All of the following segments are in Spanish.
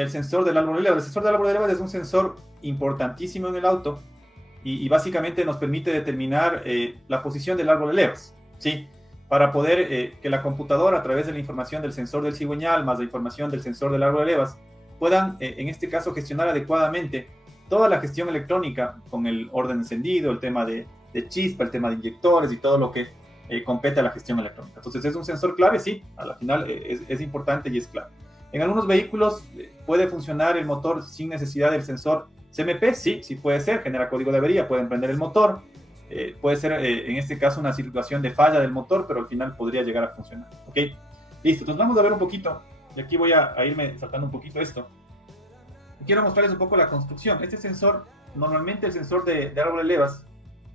el sensor del árbol de levas. El sensor del árbol de levas es un sensor importantísimo en el auto y básicamente nos permite determinar la posición del árbol de levas, ¿sí? Para poder que la computadora, a través de la información del sensor del cigüeñal más la información del sensor del árbol de levas, puedan, en este caso, gestionar adecuadamente toda la gestión electrónica con el orden encendido, el tema de chispa, el tema de inyectores y todo lo que compete a la gestión electrónica. Entonces, ¿es un sensor clave? Sí, a la final es importante y es clave. En algunos vehículos puede funcionar el motor sin necesidad del sensor CMP, sí, sí puede ser, genera código de avería, pueden prender el motor, puede ser en este caso una situación de falla del motor, pero al final podría llegar a funcionar, ¿ok? Listo, entonces vamos a ver un poquito, y aquí voy a irme saltando un poquito esto. Quiero mostrarles un poco la construcción. Este sensor, normalmente el sensor de árbol de levas,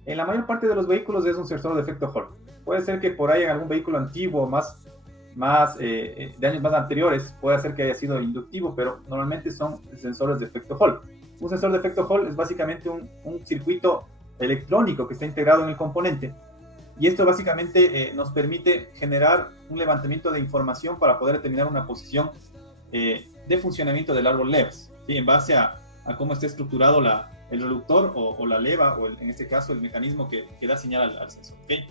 en la mayor parte de los vehículos es un sensor de efecto Hall. Puede ser que por ahí en algún vehículo antiguo, de años más anteriores, puede ser que haya sido inductivo, pero normalmente son sensores de efecto Hall. Un sensor de efecto Hall es básicamente un circuito electrónico que está integrado en el componente. Y esto básicamente nos permite generar un levantamiento de información para poder determinar una posición de funcionamiento del árbol levas, ¿sí? En base a cómo está estructurado el reductor o la leva, o en este caso el mecanismo que da señal al sensor, ¿okay?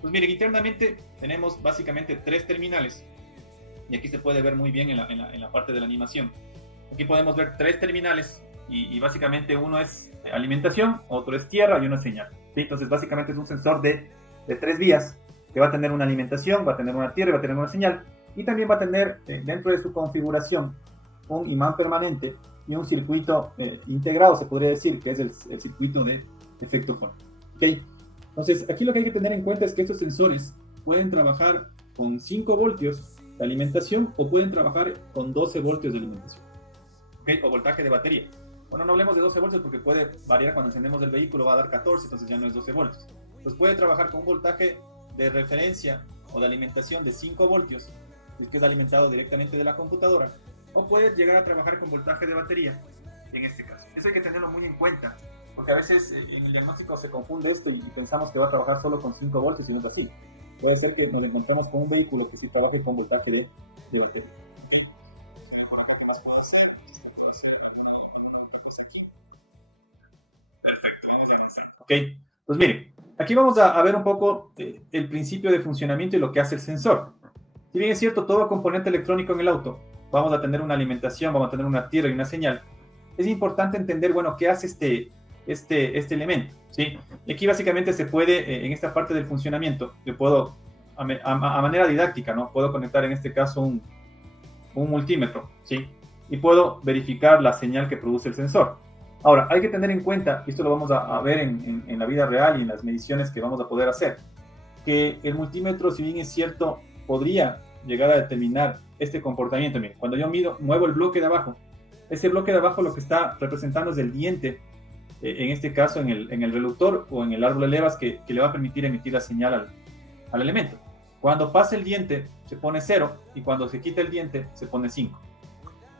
Pues miren, internamente tenemos básicamente 3 terminales, y aquí se puede ver muy bien en la parte de la animación. Aquí podemos ver 3 terminales, y básicamente uno es alimentación, otro es tierra y uno es señal, ¿sí? Entonces básicamente es un sensor de 3 vías, que va a tener una alimentación, va a tener una tierra y va a tener una señal, y también va a tener dentro de su configuración un imán permanente y un circuito integrado, se podría decir, que es el circuito de efecto Hall, ¿okay? Entonces, aquí lo que hay que tener en cuenta es que estos sensores pueden trabajar con 5 voltios de alimentación o pueden trabajar con 12 voltios de alimentación, ¿okay? O voltaje de batería. Bueno, no hablemos de 12 voltios porque puede variar cuando encendemos el vehículo, va a dar 14, entonces ya no es 12 voltios. Entonces puede trabajar con un voltaje de referencia o de alimentación de 5 voltios, que es alimentado directamente de la computadora, o puede llegar a trabajar con voltaje de batería, en este caso. Eso hay que tenerlo muy en cuenta, porque a veces en el diagnóstico se confunde esto y pensamos que va a trabajar solo con 5 voltios y no es así. Puede ser que nos encontremos con un vehículo que sí trabaje con voltaje de batería. ¿Okay? Por acá, ¿qué más puedo hacer? Puedo hacer alguna otra cosa aquí. Perfecto, vamos a avanzar. Ok, pues miren, aquí vamos a ver un poco el principio de funcionamiento y lo que hace el sensor. Si bien es cierto, todo componente electrónico en el auto, vamos a tener una alimentación, vamos a tener una tierra y una señal, es importante entender, bueno, qué hace este elemento, ¿sí? Y aquí básicamente se puede, en esta parte del funcionamiento, yo puedo, a manera didáctica, ¿no? Puedo conectar en este caso un multímetro, ¿sí? Y puedo verificar la señal que produce el sensor. Ahora, hay que tener en cuenta, y esto lo vamos a ver en la vida real y en las mediciones que vamos a poder hacer, que el multímetro, si bien es cierto, podría llegar a determinar este comportamiento. Miren, cuando yo muevo el bloque de abajo, ese bloque de abajo lo que está representando es el diente, en este caso en el reductor o en el árbol de levas que le va a permitir emitir la señal al elemento. Cuando pasa el diente se pone 0 y cuando se quita el diente se pone 5.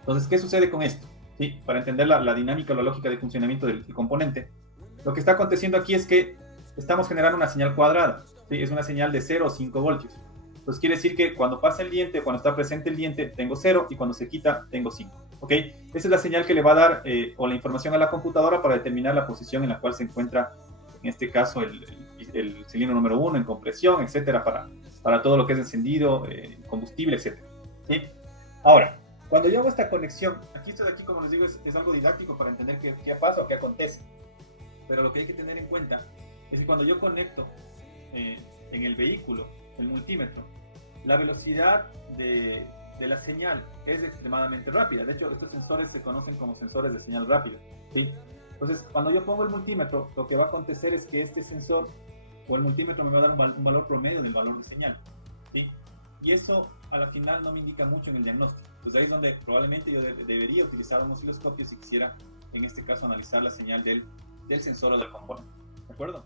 Entonces, ¿qué sucede con esto? ¿Sí? Para entender la dinámica o la lógica de funcionamiento del componente, lo que está aconteciendo aquí es que estamos generando una señal cuadrada, ¿sí? Es una señal de 0 o 5 voltios. Entonces quiere decir que cuando pasa el diente, cuando está presente el diente, tengo 0 y cuando se quita, tengo 5. ¿Ok? Esa es la señal que le va a dar o la información a la computadora para determinar la posición en la cual se encuentra, en este caso, el cilindro número 1 en compresión, etcétera, para todo lo que es encendido, combustible, etcétera. ¿Sí? Ahora, cuando yo hago esta conexión, esto de aquí, como les digo, es algo didáctico para entender qué pasa o qué acontece. Pero lo que hay que tener en cuenta es que cuando yo conecto en el vehículo el multímetro, la velocidad de la señal es extremadamente rápida. De hecho, estos sensores se conocen como sensores de señal rápida, ¿sí? Entonces, cuando yo pongo el multímetro, lo que va a acontecer es que este sensor o el multímetro me va a dar un valor promedio del valor de señal, ¿sí? Y eso a la final no me indica mucho en el diagnóstico. Pues ahí es donde probablemente yo debería utilizar un osciloscopio si quisiera, en este caso, analizar la señal del sensor o del componente. ¿De acuerdo?